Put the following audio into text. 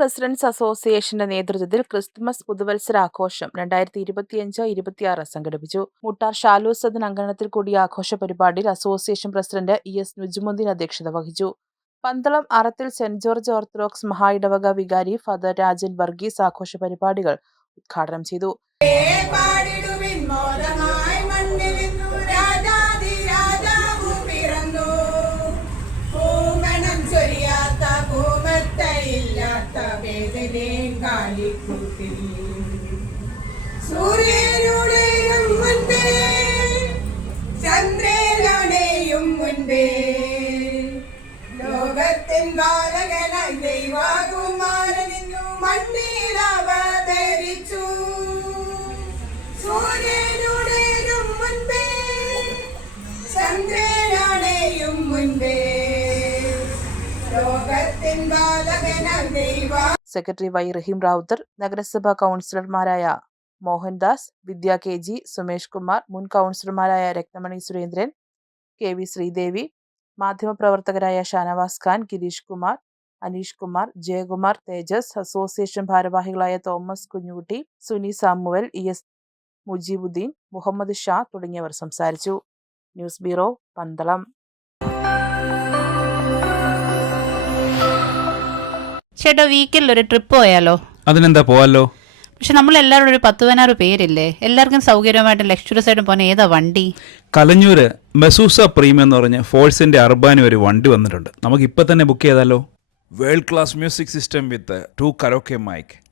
Residence അസോസിയേഷന്റെ നേതൃത്വത്തിൽ Christmas പുതുവത്സരാഘോഷം രണ്ടായിരത്തി ഇരുപത്തിയഞ്ച് ഇരുപത്തിയാറ് സംഘടിപ്പിച്ചു. മുട്ടാർ ഷാലു സദൻ അങ്കണത്തിൽ കൂടിയ ആഘോഷ പരിപാടിയിൽ association president E S Nujumudheen അധ്യക്ഷത വഹിച്ചു. പന്തളം അറത്തിൽ സെന്റ് ജോർജ് ഓർത്തഡോക്സ് മഹായിടവക വികാരി ഫാദർ രാജൻ വർഗീസ് ആഘോഷ പരിപാടികൾ ഉദ്ഘാടനം ചെയ്തു. സൂര്യനുടെയും മുൻപേ ചന്ദ്രനുടെയും മുൻപേ ലോകത്തിൻ ബാലകനായി ദൈവകുമാരനിന്നു മണ്ണിൽ അവതരിച്ചു സൂര്യനുടെയും മുൻപേ ചന്ദ്രനുടെയും മുൻപേ. ലോകത്തിൻ ബാലകനായി ദൈവ സെക്രട്ടറി വൈ റഹീം റാവുത്തർ നഗരസഭാ കൗൺസിലർമാരായ മോഹൻദാസ് വിദ്യ കെ ജി സുമേഷ് കുമാർ മുൻ കൗൺസിലർമാരായ രക്തമണി സുരേന്ദ്രൻ കെ വി ശ്രീദേവി മാധ്യമപ്രവർത്തകരായ ഷാനവാസ് ഖാൻ ഗിരീഷ് കുമാർ അനീഷ് കുമാർ ജയകുമാർ തേജസ് അസോസിയേഷൻ ഭാരവാഹികളായ തോമസ് കുഞ്ഞുകുട്ടി സുനി സാമുവൽ ഇ എസ് മുജീബുദ്ദീൻ മുഹമ്മദ് ഷാ തുടങ്ങിയവർ സംസാരിച്ചു. News bureau Pandalam. ചേട്ടാ വീക്കെൻഡിൽ ഒരു ട്രിപ്പ് പോയാലോ? അതിനെന്താ പോവാലോ? പക്ഷെ നമ്മൾ എല്ലാവരും ഒരു പത്ത് പതിനാറ് പേരില്ലേ? എല്ലാവർക്കും സൗകര്യമായിട്ട് ലക്ഷറസ് ആയിട്ടും പോകുന്ന ഏതാ വണ്ടി? കലഞ്ഞൂര് മെസൂസ പ്രീമിയം എന്ന് പറഞ്ഞ ഫോഴ്സിന്റെ അർബാനി ഒരു വണ്ടി വന്നിട്ടുണ്ട്. നമുക്ക് ഇപ്പൊ തന്നെ ബുക്ക് ചെയ്താലോ world class music system with two karaoke mic